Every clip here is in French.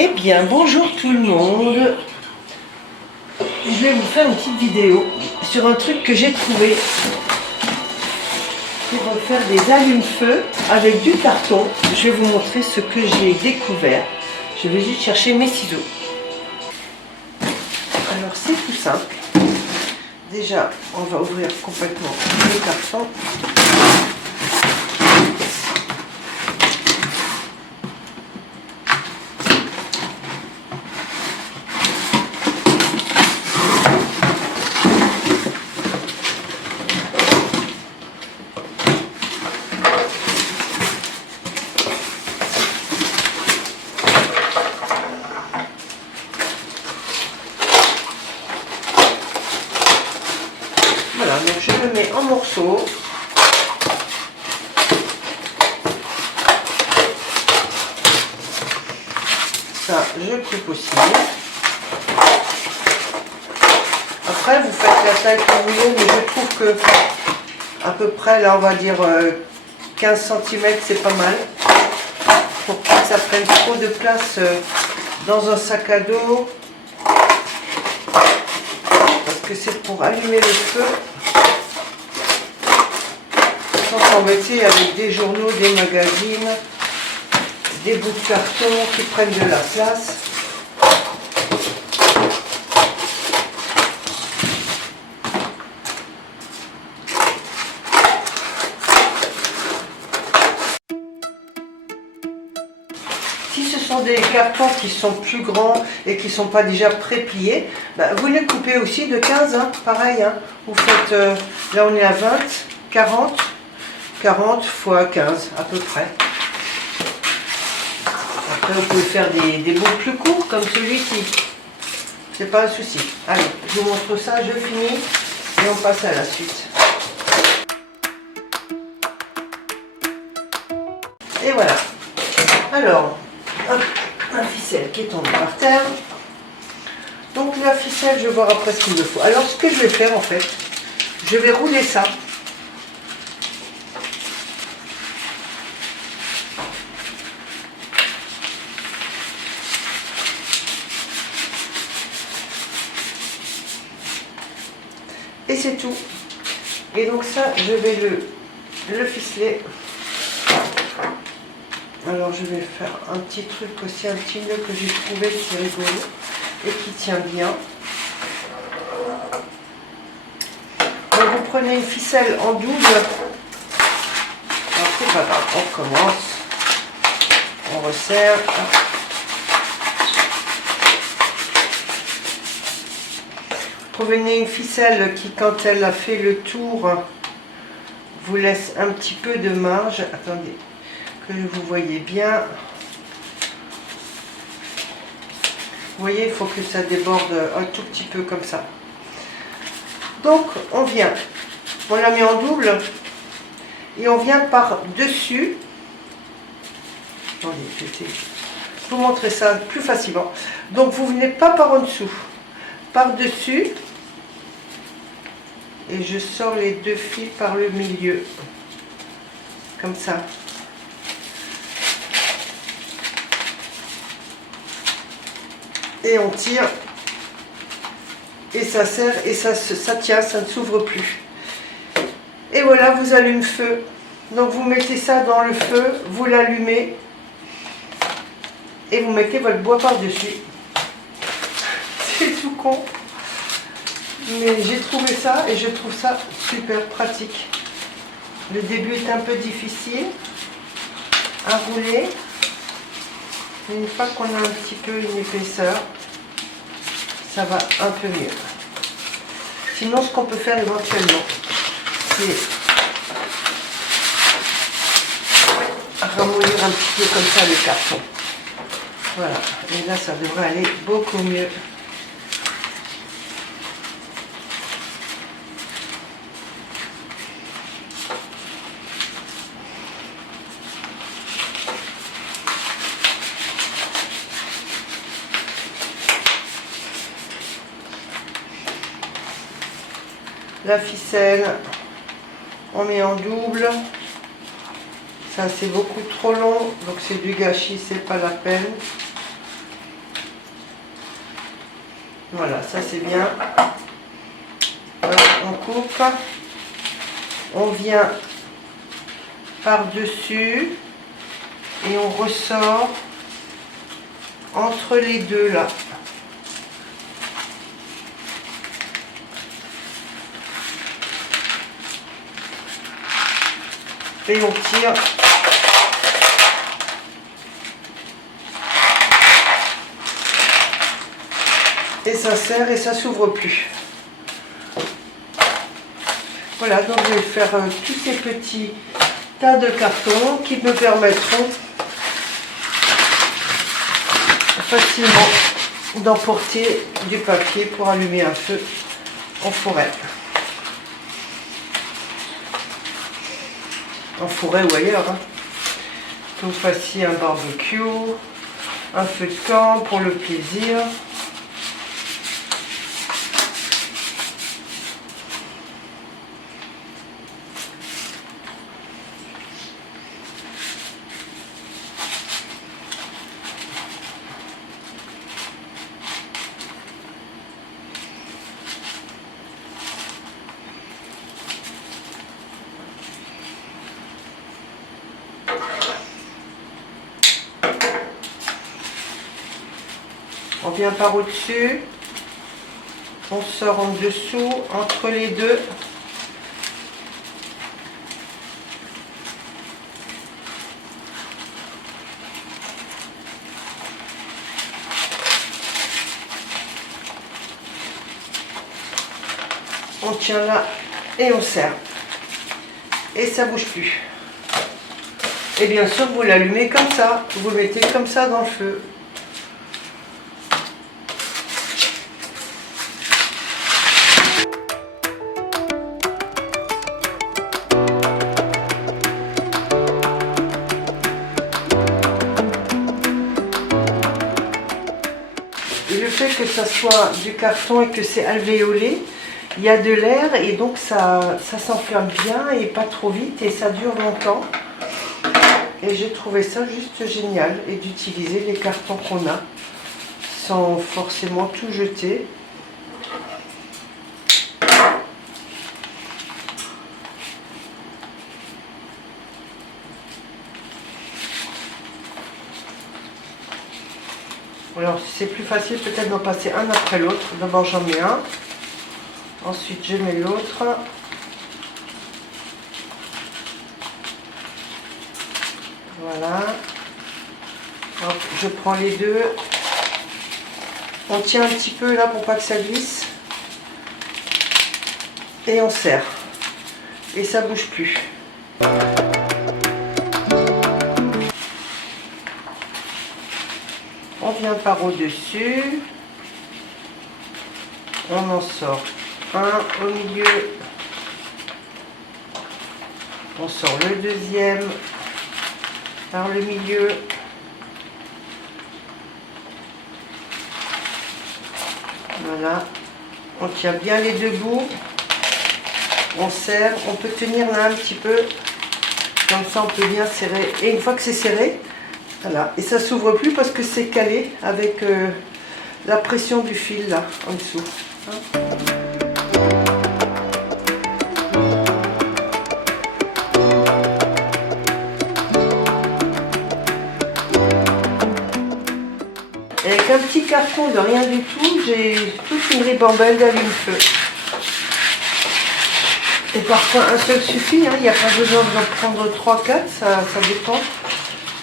Eh bien, bonjour tout le monde. Je vais vous faire une petite vidéo sur un truc que j'ai trouvé pour faire des allumes-feu avec du carton. Je vais vous montrer ce que j'ai découvert. Je vais juste chercher mes ciseaux. Alors, c'est tout simple. Déjà, on va ouvrir complètement le carton. Voilà, donc je le mets en morceaux. Ça, je coupe aussi. Après, vous faites la taille que vous voulez, mais je trouve que à peu près, là, on va dire 15 cm, c'est pas mal. Pour pas que ça prenne trop de place dans un sac à dos. Parce que c'est pour allumer le feu. Sans s'embêter avec des journaux, des magazines, des bouts de carton qui prennent de la place. Si ce sont des cartons qui sont plus grands et qui ne sont pas déjà pré-pliés, bah, vous les coupez aussi de 15, hein, pareil. Hein. Vous faites, là on est à 20, 40 x 15 à peu près. Après vous pouvez faire des bouts plus courts comme celui-ci. C'est pas un souci. Allez, je vous montre ça, je finis et on passe à la suite. Et voilà. Alors, un ficelle qui est tombé par terre. Donc la ficelle, je vais voir après ce qu'il me faut. Alors ce que je vais faire en fait, je vais rouler ça. Et c'est tout. Et donc ça, je vais le ficeler. Alors je vais faire un petit truc aussi, un petit nœud que j'ai trouvé qui est rigolo et qui tient bien. Donc vous prenez une ficelle en double. Alors c'est pas grave, on commence. On resserre. Prenez une ficelle qui, quand elle a fait le tour, vous laisse un petit peu de marge. Attendez, que vous voyez bien. Vous voyez, il faut que ça déborde un tout petit peu comme ça. Donc, on vient, on la met en double et on vient par dessus. Attendez, je vais vous montrer ça plus facilement. Donc, vous venez pas par en dessous, par dessus. Et je sors les deux fils par le milieu, comme ça. Et on tire, et ça serre, et ça tient, ça ne s'ouvre plus. Et voilà, vous allumez le feu. Donc vous mettez ça dans le feu, vous l'allumez, et vous mettez votre bois par-dessus. C'est tout con. Mais j'ai trouvé ça et je trouve ça super pratique. Le début est un peu difficile à rouler. Mais une fois qu'on a un petit peu une épaisseur, ça va un peu mieux. Sinon, ce qu'on peut faire éventuellement, c'est ramollir un petit peu comme ça le carton. Voilà. Et là, ça devrait aller beaucoup mieux. La ficelle, on met en double. Ça c'est beaucoup trop long, donc c'est du gâchis, c'est pas la peine. Voilà, ça c'est bien. On coupe. On vient par-dessus et on ressort entre les deux là. Et on tire. Et ça serre et ça s'ouvre plus. Voilà, donc je vais faire tous ces petits tas de cartons qui me permettront facilement d'emporter du papier pour allumer un feu en forêt. En forêt ou ailleurs. Hein. Que vous fassiez un barbecue, un feu de camp pour le plaisir. On vient par au-dessus, on sort en dessous, entre les deux. On tient là et on serre. Et ça bouge plus. Et bien sûr, vous l'allumez comme ça. Vous le mettez comme ça dans le feu. Et le fait que ça soit du carton et que c'est alvéolé, il y a de l'air et donc ça s'enflamme bien et pas trop vite et ça dure longtemps. Et j'ai trouvé ça juste génial et d'utiliser les cartons qu'on a sans forcément tout jeter. Alors c'est plus facile peut-être d'en passer un après l'autre. D'abord j'en mets un, ensuite je mets l'autre. Voilà. Hop, je prends les deux. On tient un petit peu là pour pas que ça glisse. Et on serre. Et ça bouge plus. On vient par au-dessus. On en sort un au milieu. On sort le deuxième par le milieu. Voilà. On tient bien les deux bouts. On serre. On peut tenir là un petit peu. Comme ça, on peut bien serrer. Et une fois que c'est serré, voilà. Et ça s'ouvre plus parce que c'est calé avec la pression du fil là en dessous. Hein. Avec un petit carton de rien du tout, j'ai toute une ribambelle d'allume-feu. Et parfois un seul suffit, hein, il n'y a pas besoin d'en prendre 3-4, ça dépend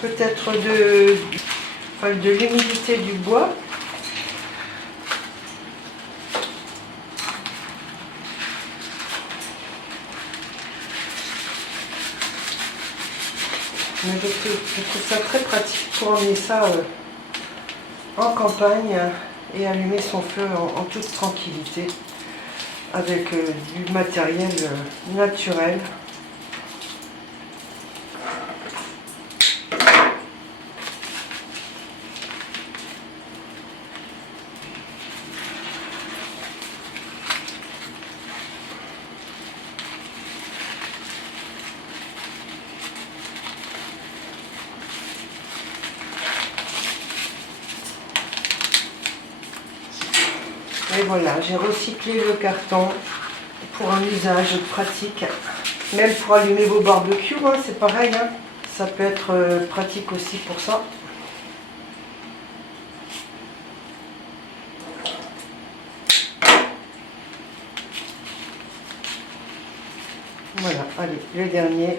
peut-être de l'humidité du bois. Mais je trouve ça très pratique pour emmener ça en campagne et allumer son feu en toute tranquillité avec du matériel naturel. Et voilà, j'ai recyclé le carton pour un usage pratique. Même pour allumer vos barbecues, hein, c'est pareil. Hein. Ça peut être pratique aussi pour ça. Voilà, allez, le dernier.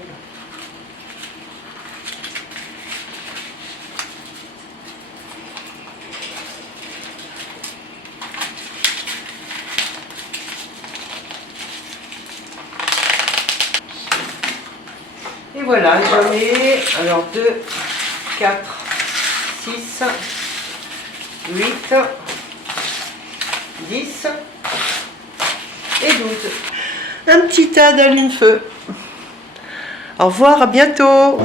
Et voilà, j'en ai alors 2, 4, 6, 8, 10 et 12. Un petit tas d'allume-feu. Au revoir, à bientôt.